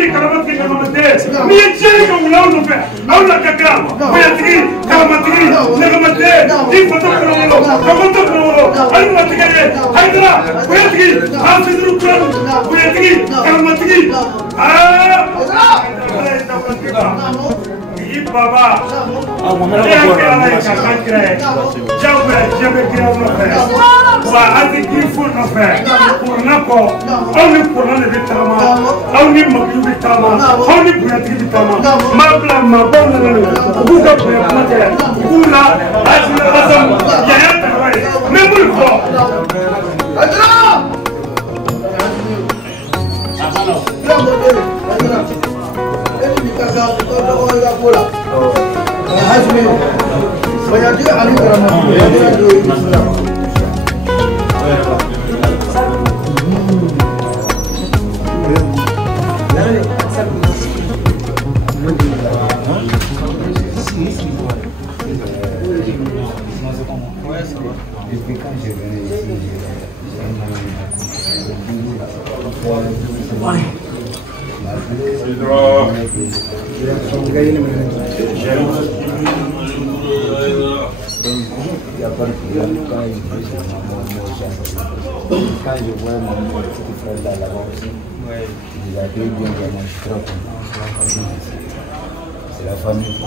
tigi karamatigi nagamate ni ye tiɲɛni kɛ wula aw nɔfɛ aw la ka kira boyatigi karamatigi nagamate i fato kɔnɔwolo kagoto kɔnɔwolo ayi matigɛ ye hayidara boyatigi hafizuru kuranu boyatigi karamatigi i baba ne y'a kɛ ala ye ka kan kira ye jagoya diɲɛ bɛ kira nɔfɛ wa a tɛ k'i fo nɔfɛ kurana kɔ aw ni kurana de bɛ tagama aw ni makiyu bɛ tagama aw ni bonyatigi bɛ tagama maa bila maabaw nana u b'u ka bonya kuma kɛ u b'u la Asimi Asamu Yaya Traoré n bɛ mun fɔ. Quand je vois mon petit frère là-bas aussi, il a deux bien vraiment trop content. C'est la famille.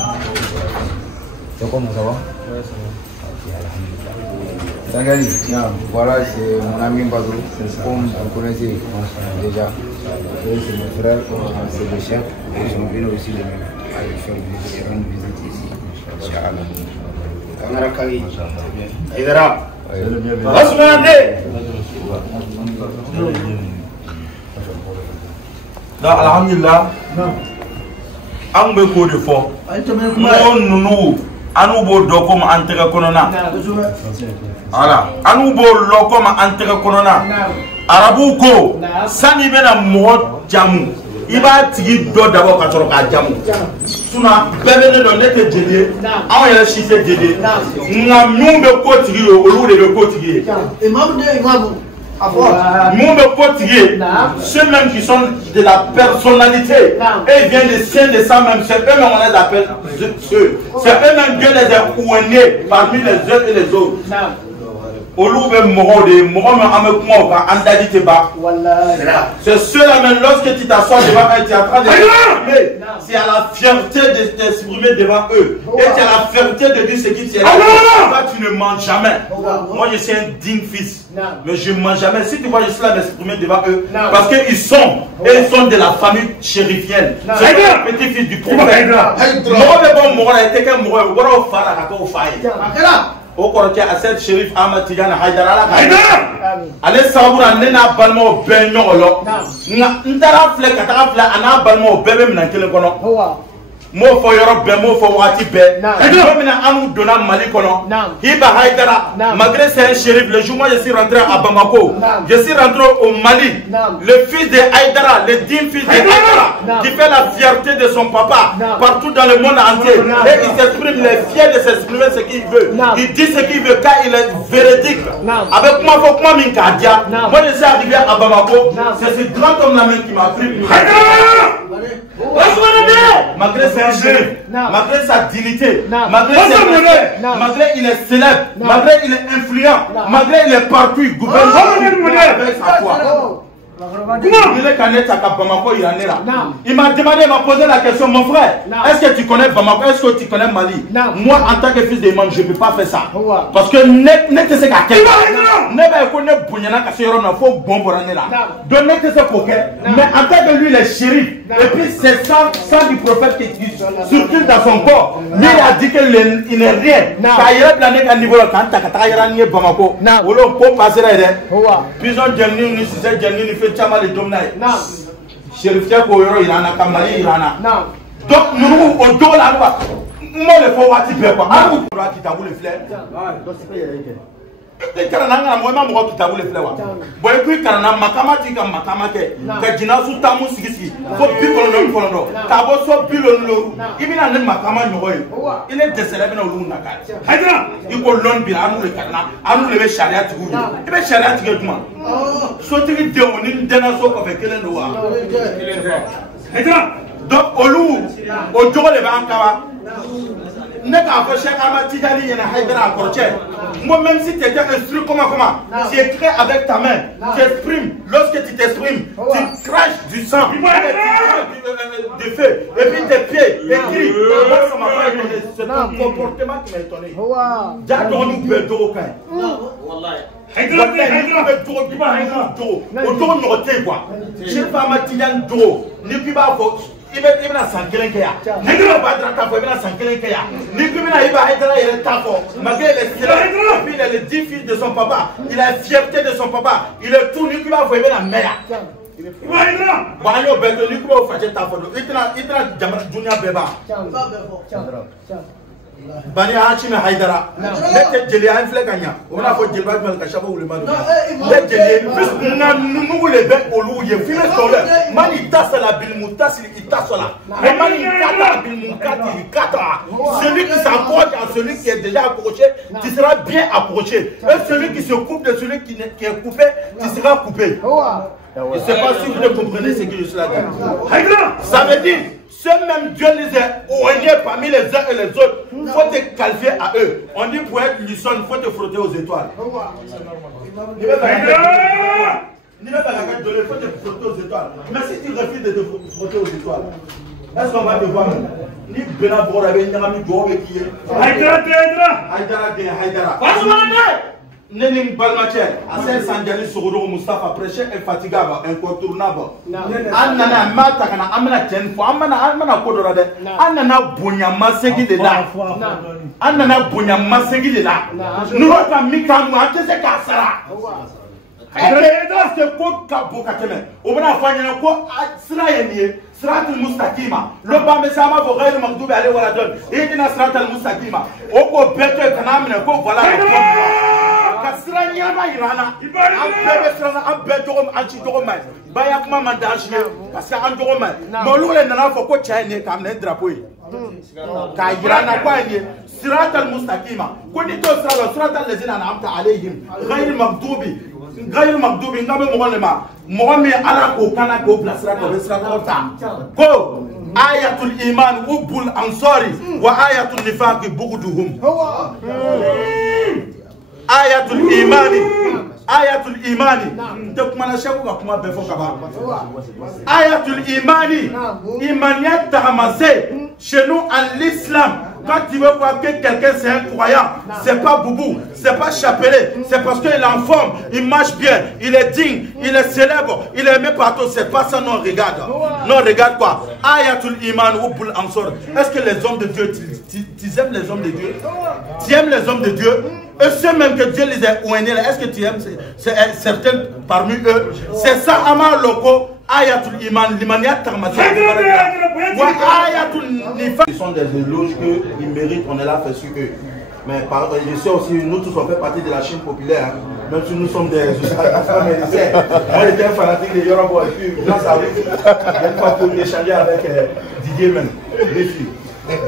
C'est comment ça va? Oui, ça va. Ok, alhamdulillah. Voilà, c'est mon ami Badou. Comme vous connaissez déjà. C'est mon frère, c'est le chef. Et je viens aussi de faire une visite ici. Inch'Allah. Kamara Kali. Aïdara. Alhamdulillah, an bɛ k'o de fɔ mɔgɔ ninnu anu b'o dɔn komi an tɛgɛ kɔnɔna voilà anu b'o dɔn komi an tɛgɛ kɔnɔna arabuw ko sani i bɛna mɔgɔ jamu i b'a tigi dɔ dabɔ ka sɔrɔ k'a jamu sinon bɛɛ bɛ ne dɔn ne tɛ jeli ye anw yɛrɛ si tɛ jeli ye nka mun bɛ ko tigi ye olu de bɛ ko tigi ye. Nous ne potiers, ceux-mêmes qui sont de la personnalité, et viennent des siens de ça même, c'est eux-mêmes on les appelle ceux. C'est eux-mêmes Dieu les a ouennés parmi les uns et les autres. C'est ceux-là même lorsque tu t'assois devant eux, tu es en train de t'exprimer. C'est à la fierté de t'exprimer devant eux. Et tu as la fierté de dire ce qui t'est là. Tu ne mens jamais. Moi je suis un digne fils. Mais je ne mens jamais. Si tu vois, je suis là m'exprimer devant eux. Parce qu'ils sont de la famille chérifienne. C'est le petit-fils du prophète. O kɔrɔkɛ Ased Sherif Ahmad Tidiane Haidara ala ka ale sababu la ne n'a balimaw bɛɛ ɲɔgɔn lɔ nka n taara filɛ ka taga filɛ a n'a balimaw bɛɛ bɛ minɛn kelen kɔnɔ m'o fɔ yɔrɔ bɛɛ m'o fɔ wagati bɛɛ don min na an donna Mali kɔnɔ Hiba Haidara malgré c'est un shérif le jour où je suis rentré à Bamako je suis rentré au Mali le fils de Haidara le digne fils de Haidara qui fait la fierté de son papa partout dans le monde entier et il s'exprime, il est fier de s'exprimer ce qu'il veut il dit ce qu'il veut car il est véridique avec moi Minkadia moi je suis arrivé à Bamako c'est ce grand homme là même qui m'a pris malgré c'est un shérif malgré sa dignité malgré il est célèbre malgré il est influent malgré il est partout il gouverne avec sa foi. Il m'a demandé, il m'a posé la question, mon frère, est-ce que tu connais Bamako, est-ce que tu connais Mali? Moi, en tant que fils d'imam, je ne peux pas faire ça. Parce que ne te sais qu'à quel ne va connaître Bounyana Kassero, il faut bon pour aller là. Donc ne te sais pour quel. Mais en tant que lui, il est shérif. Et puis c'est ça du prophète qui circule dans son corps. Lui, il a dit qu'il n'est rien. Quand il est plané qu'à niveau, quand tu as gagné Bamako, on peut passer là. Puis on dit, c'est chama le domnaye Chérif ko yoro irana kamali irana donc nous au dos là moi le faut wati be quoi a vous qui t'a voulu fleur donc c'est pas yéré et karana nga moi ma mo qui t'a voulu fleur wa boy ku karana makama ti ka makama ke ka jina su tamu sigisi ko bi ko no ka bo so bi lo lo ibina ne makama no il est décédé na lu na ka hadra iko lon bi anu le karana anu le be sharia ti gulu ibe sharia ti geduma so tigi de oni dena so ko fe kelen do wa Donc, au loup, au jour les bancawa, n'est qu'à faire chaque amatidani et un haïdra à Cortier. Moi, même si tu étais instruit comment, tu écris avec ta main, tu exprimes, lorsque tu t'exprimes, tu craches du sang, du feu, et puis tes pieds écrits. Moi, ça m'a pas étonné, c'est ton comportement qui m'a étonné. J'adore nous faire de requin. Il va s'en créer. Il va pas s'en créer. Malgré les 10 fils de son papa, il a la fierté de son papa. Il est tout nu qui va voir la mère. Bani Hachime Haidara, let Jelly and Flegania, on a for Jibal Kashaba Ulimano. Let Jelly, nous les bec au loup, il fait le Mani Tassala Bilmoutas, il tassola. Mani Kata Bilmoukati, Kata. Celui qui s'approche à celui qui est déjà approché, tu seras bien approché. Et celui qui se coupe de celui qui est coupé, tu seras coupé. Je ne sais pas si vous comprenez ce que je suis là. Ça veut dire. Ce même Dieu les a oignés parmi les uns et les autres. Il faut te qualifier à eux. On dit pour être lisson, il faut te frotter aux étoiles. Il faut te frotter aux étoiles. Mais si tu refuses de te frotter aux étoiles, est-ce qu'on va te voir même? Ni Bena Borabe, ni Rami Djouabe qui est. Haïdara. Nenim Balmatier, Assel Sanjali Souro Mustafa, prêcher infatigable, incontournable. Anana Matakana, Amana Chen, Amana Kodorade, Anana Bunyama Segi de là. Anana Bunyama Segi de là. Nous avons mis comme moi, qu'est-ce que ça? C'est quoi Kabokateme? On va faire quoi? Sraïni, Sratul Mustakima. Le Bamesama Vorel Magdoube aller voir la donne. Et il y a Sratul Mustakima. Oko Beto Kanamne, voilà. Kasranyama Irana, un bedroom anti-doromai. Bayakma Mandashia, parce qu'un doromai. Molou et Nana Foko Chine, comme les drapeaux. Kairana Kwaye, Sratal Mustakima. Kodito Sratal les Inamta Alehim, Gail Magdoubi, Nabe Molema, Mohamed Alako Kanako, Plasrako, Vesrakota. Go! Ayatul Iman, Ubul Ansori, wa Ayatul Nifaki, Buguduhum. Ayatul Imani. Donc, Ayatul Imani. Imaniyat Tahamase. Chez nous, en l'islam, quand tu veux voir que quelqu'un c'est un croyant, c'est pas boubou, c'est pas chapelet, c'est parce qu'il est en forme, il marche bien, il est digne, il est célèbre, il est aimé partout, c'est pas ça, non, regarde. Non, regarde quoi? Ayatul Iman ou Boul Ansor. Est-ce que les hommes de Dieu, tu aimes les hommes de Dieu? Tu aimes les hommes de Dieu? Et ceux même que Dieu les a ouénés, est-ce que tu aimes certains parmi eux? C'est ça, Amar Loko. Ayatul Iman, l'Imaniat Tarmati. Ce sont des éloges qu'ils méritent, on est là fait sur eux. Mais je sais aussi, nous tous on fait partie de la Chine populaire, hein. Même si nous sommes des Afro-Américains. Moi j'étais un fanatique de Yoruba et puis grâce à lui, une fois pour échanger avec Didier même, les filles.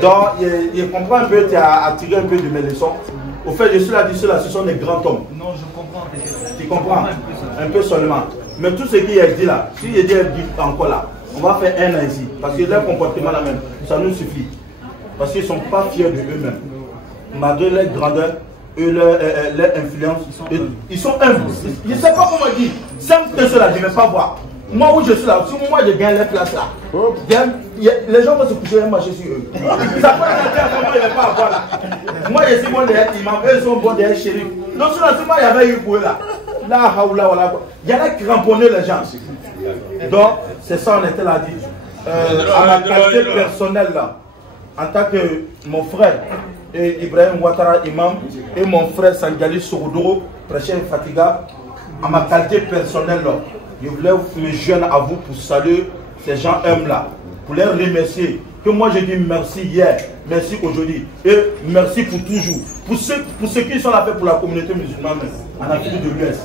Donc il comprend un peu, tu as tiré un peu de mes leçons. Au fait, je suis là, dit cela, ce sont des grands hommes. Non, je comprends. Tu comprends? Un peu seulement. Mais tout ce qui est dit là, si il dit encore là, on va faire un an ici. Parce que leur comportement là même, ça nous suffit. Parce qu'ils ne sont pas fiers de eux-mêmes. Malgré leur grandeur et leur influence, ils sont humbles. Je ne sais pas comment dire. Simple que cela, je ne vais pas voir. Moi où je suis là, si moi je gagne les places là, les gens vont se coucher et marcher sur eux. Ça peut être comment ils ne vont pas avoir là. Moi je suis bon derrière imam, eux sont bons derrière shérif. Donc sur la il y avait eu pour eux là. Là, il y a qui cramponner les gens. Donc, c'est ça, on était là dit. À ma qualité personnelle là, en tant que mon frère et Ibrahim Ouattara Imam et mon frère Sangali Souroudoro, prêcheur Fatiga, à ma qualité personnelle là, je voulais me joindre à vous pour saluer ces gens humbles là, pour les remercier. Que moi je dis merci hier, merci aujourd'hui et merci pour toujours. Pour ceux qui sont là pour la communauté musulmane en Afrique de l'Ouest.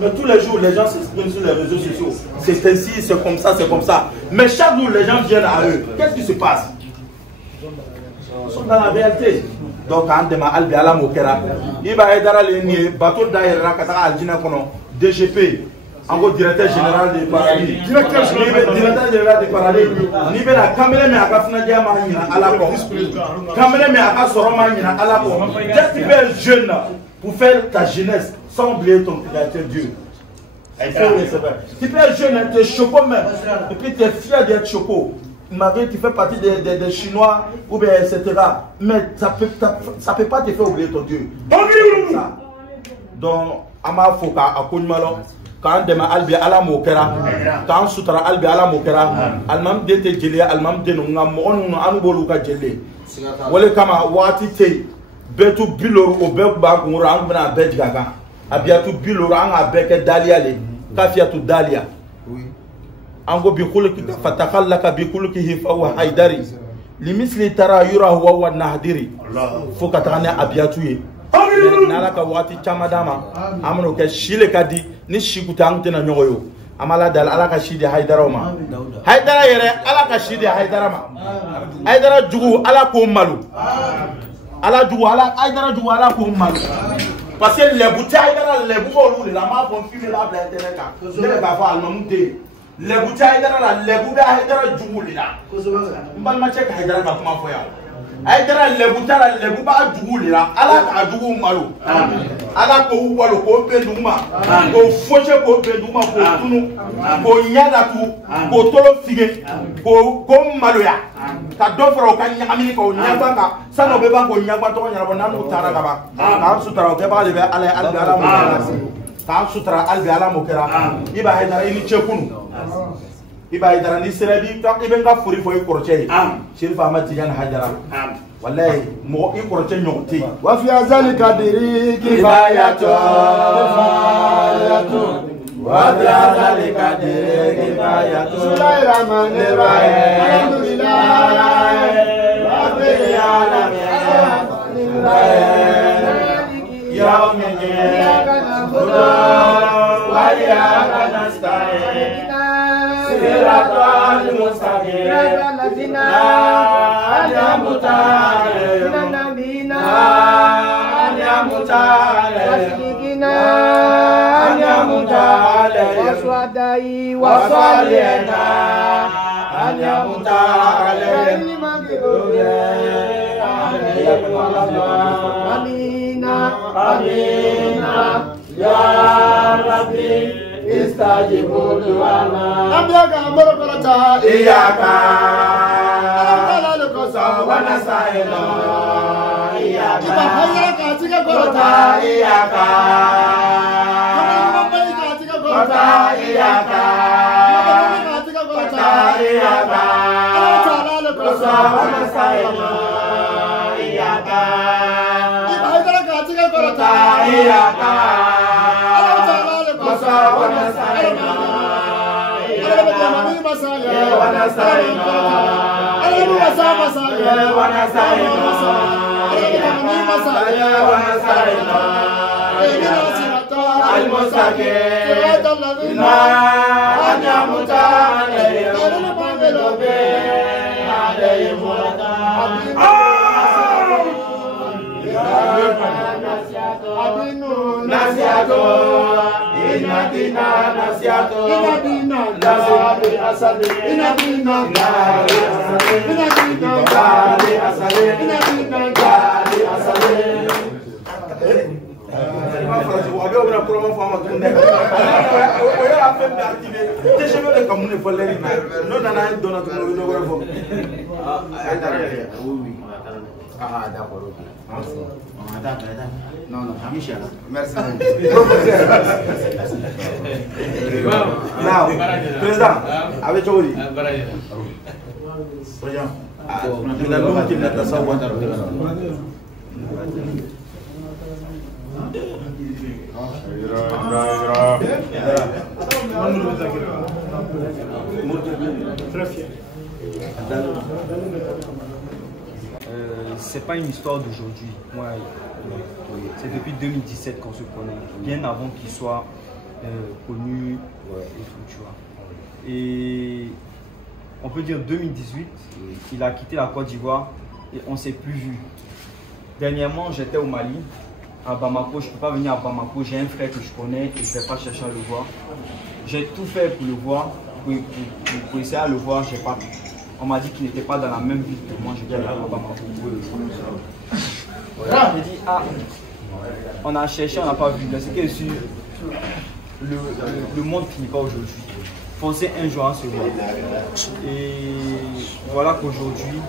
Mais tous les jours, les gens s'expriment sur les réseaux sociaux. C'est ainsi, c'est comme ça, c'est comme ça. Mais chaque jour, les gens viennent à eux. Qu'est-ce qui se passe? Ils sont dans la réalité. Donc, quand on a Albiala Mokera, il va aider à l'ennemi, bateau d'ailleurs, DGP, En gros, directeur général du paradis. Directeur général du paradis. Ni be la kamele me aka fina dia ma nyina ala ko. Kamele me aka soro ma nyina ala ko. Just tu es jeune pour faire ta jeunesse sans oublier ton créateur Dieu. Tu es jeune, tu es choco même. Et puis tu es fier d'être choco. Marie, tu fais partie des Chinois ou bien etc. Mais ça peut pas te faire oublier ton Dieu. Ça. Donc, ama foka akunmalo. Quand dema albi ala mokera, quand sutra albi ala mokera, almam dete jeli, almam denu ngam onu anu boluka jeli. Wale kama wati te betu bilor o be ba ngura an bana bet gaga. Abiatu bilor an abeke dalia le, kafiatu dalia. Oui. Ango bi khuluki fatakallaka bi khulukihi fa wa haidari. Limisli tara yura huwa wa nahdiri. Foka tane abiatu ye. Nala ka wati chamadama amno ke shile kadi ni shikuta antena nyoyo amala dal ala ka shidi haidara ma haidara yere ala ka shidi haidara ma haidara jugu ala ko malu ala jugu ala haidara jugu ala ko malu parce que les bouteilles haidara les bouteilles la ma bon filmer la bla internet ka ne ba fa almamude les bouteilles haidara la les bouteilles haidara jugu lila mbal ma check haidara ka kuma foya Aïdara lebutara lebuba djugulira ala ka djugu malo ala ko walo ko penduma ko foche ko penduma ko tunu ko nyada tu ko tolo fige ko maloya ka dofro ka nyamini ko nyabanga sano be bango nyagba to nyarabo nanu tara gaba ka sutara ke ba le ala ala mo ka sutara albi ala mo kera iba haydara ini chekunu iba haydara ni serebi ta ibenga furi fo ikorche sherifa amatiyan haydara wallahi mo ikorche nyoti wa fi azalika diri kifayatu wa fi azalika diri kifayatu bismillahirrahmanirrahim alhamdulillah rabbil alamin yawmin huda wa iyyaka nasta'in siratal mustaqim allazina an'amta alaihim an'amta alaihim an'amta alaihim waswadai wasalina an'amta alaihim amina amina ya rabbi istajibu du'ana abyaga amrata iyaka alalukosa wa nasaina iyaka ibahayaka tika kota iyaka mabaika tika kota iyaka tika kota iyaka alalukosa wa nasaina iyaka ibahayaka tika kota iyaka ونستعينا ونستعينا المستقيم الذين أنعمت عليهم غير المغضوب عليهم Inadina nasiato inadina nasiato asade inadina gari asade inadina gari asade inadina gari asade ma frase o abe obra pro ma fama tunde o ya ape activé te cheve de comme ne foleri no na na dona to no go fo oui ah d'accord ok non, non, Michel. Merci. Now, Président, avec Joli. C'est pas une histoire d'aujourd'hui. Moi, c'est depuis 2017 qu'on se connaît, bien avant qu'il soit connu et tout, tu vois. Et on peut dire 2018, il a quitté la Côte d'Ivoire et on ne s'est plus vu. Dernièrement, j'étais au Mali à Bamako, je ne peux pas venir à Bamako, j'ai un frère que je connais et je ne vais pas chercher à le voir. J'ai tout fait pour le voir, pour essayer de le voir, j'ai pas pu. On m'a dit qu'il n'était pas dans la même ville que moi, j'ai dit à Bamako. J'ai dit, ah, on a cherché, on n'a pas vu. Ce qui est sûr, le monde finit pas aujourd'hui. Foncez un jour à se voir. Et voilà qu'aujourd'hui,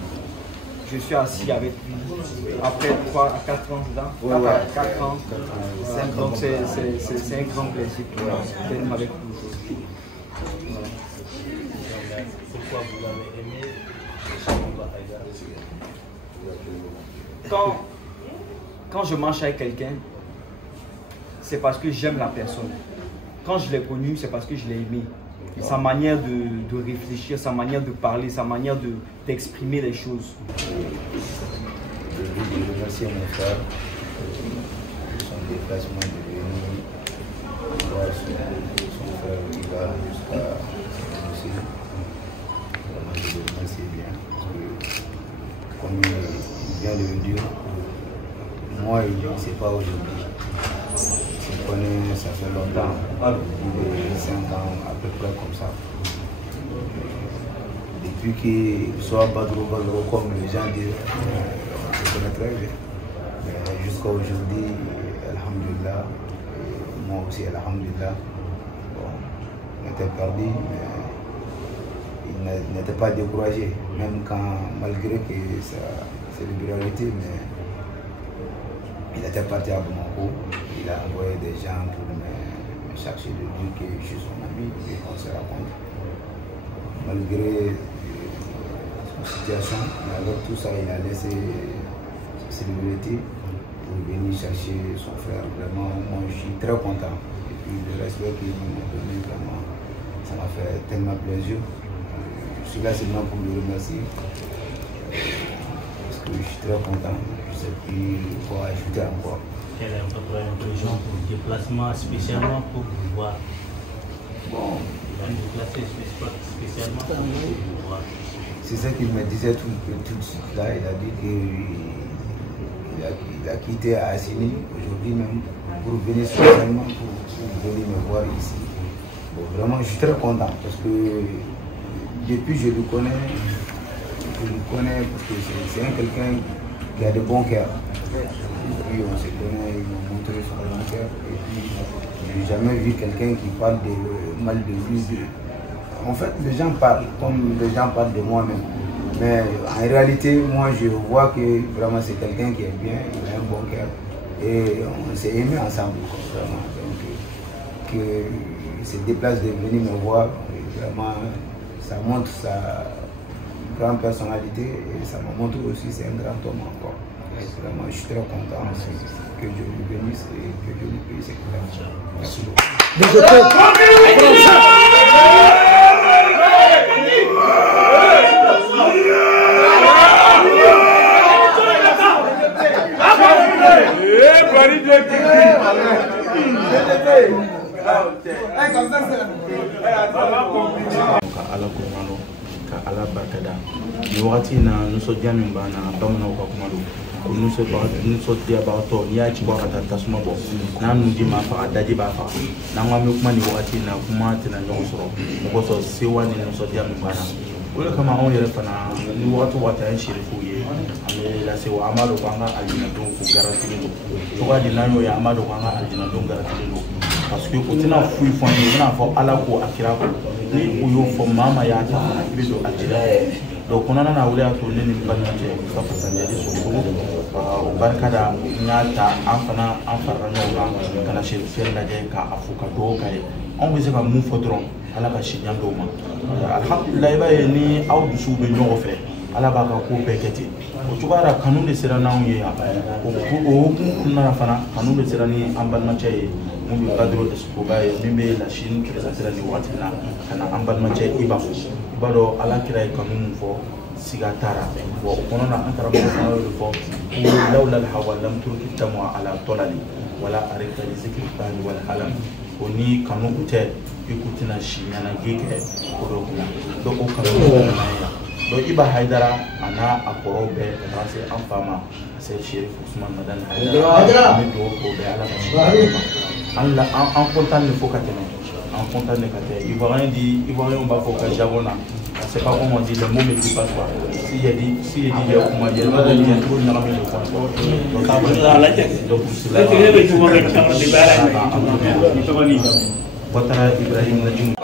je suis assis avec lui après 3 à 4 ans, là. 4 ans. Donc c'est un grand plaisir pour moi d'être avec lui aujourd'hui. Pourquoi vous l'avez aimé? Quand je marche avec quelqu'un, c'est parce que j'aime la personne. Quand je l'ai connu, c'est parce que je l'ai aimé. Sa manière de réfléchir, sa manière de parler, sa manière d'exprimer les choses. Je veux remercier mon frère pour son déplacement de venir voir son frère qui va jusqu'à ici. Vraiment, je le remercie bien. Parce que, comme il vient de le dire, moi, il ne sait pas aujourd'hui. Je connais, ça fait longtemps, depuis 5 ans à peu près comme ça. Depuis qu'il soit Badro, comme les gens disent, on se connaît très bien. Mais jusqu'à aujourd'hui, alhamdulillah, moi aussi, alhamdulillah, bon, on était perdu, mais il n'était pas découragé, même quand, malgré que c'est une réalité, mais il était parti à Bamako, il a envoyé des gens pour me chercher de dire que je suis son ami et qu'on se rencontre. Malgré son situation, avec tout ça, il a laissé sa célébrité pour venir chercher son frère. Vraiment, moi je suis très content. Et puis le respect qu'il m'a donné, vraiment, ça m'a fait tellement plaisir. Je suis là seulement pour le remercier. Parce que je suis très content. Je sais plus quoi ajouter encore. Quelle est votre impression pour le déplacement spécialement pour vous voir? Bon. Il a déplacé spécialement pour vous voir. C'est ça qu'il me disait tout de suite là. Il a dit qu'il a quitté Assini aujourd'hui même pour venir spécialement pour venir me voir ici. Bon, vraiment, je suis très content parce que depuis je le connais parce que c'est quelqu'un qui a de bons cœurs. Et puis on se connaît, il m'a montré son bon cœur. Et puis je n'ai jamais vu quelqu'un qui parle de mal de lui. En fait, les gens parlent comme les gens parlent de moi-même. Mais en réalité, moi je vois que vraiment c'est quelqu'un qui est bien, il a un bon cœur. Et on s'est aimé ensemble, vraiment. Donc, qu'il se déplace de venir me voir, vraiment, ça montre sa grande personnalité et ça me montre aussi c'est un grand homme encore. Et vraiment, je suis très content que Dieu lui bénisse et que Dieu lui paye ses couleurs. Merci beaucoup. Ala kumalo ka ala barkada ni wakati na nusodia min bana bamana ka kumalo ko nusodia ba to ni ya ci ba ka tasuma bo na nuji ma fa daji ba fa na ngam kuma ni wakati na kuma tana nyon soro ko so sewa ni nusodia min bana wala kama on yere fana ni wakati wata en shirifu ye ame la sewa amado kwanga aljina don fu garanti ni to ga dinano ya amado kwanga aljina don garanti ni parce que on tena fui fo ni na fo ala ko akira ko ni uyo fo mama ya ta bido ajira donc on na wule ato ni bananje ka fasanjali so ko barkada nyata afana afara no kana shirfel la de ka afuka do kay on vous va mu fodron ala ka shinyando ma alhamdulillah ba ni awdu su be nyogo fe ala ba ka ko beketi o tubara kanun de sera nawo ye o na fana kanun de sera ni amban chay mu bi kadro de su ba ye mimbe la Chine présenter ni watina kana amban chay ibado ala kira kanun fo sigatara wa konona antara mo fo lawla al hawa lam turki tamwa ala tolali wala arika zikri bani wal alam oni kanu ute ikutina shinyana gike ko do o kanu na ya Donc Iba Haïdara en a apporté c'est en femme c'est Chérif Ousmane Madane Haïdara mais do ko be ala ka en content ne faut en content ne kate Ivoirien on va faut que Javona c'est pas comment on dit le mot mais pas quoi si il dit il y a comment il y a trop de noms de quoi donc Ouattara Ibrahim Najim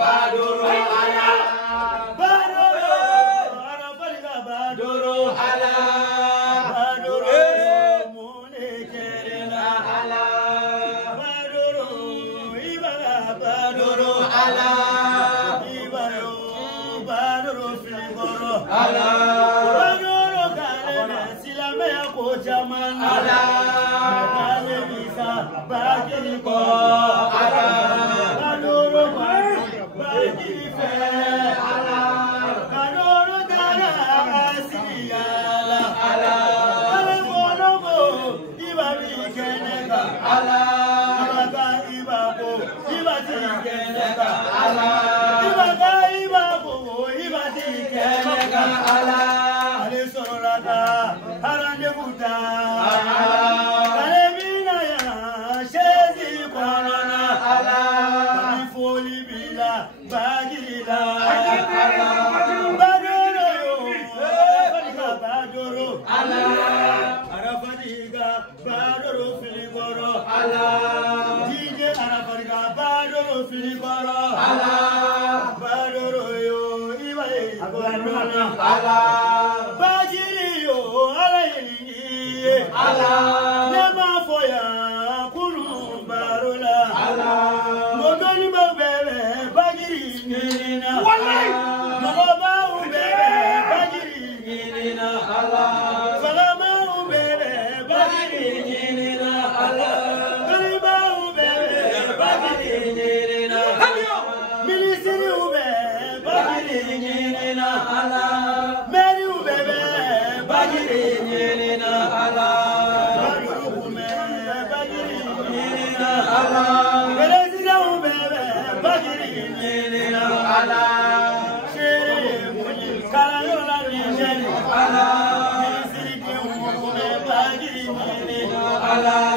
Allah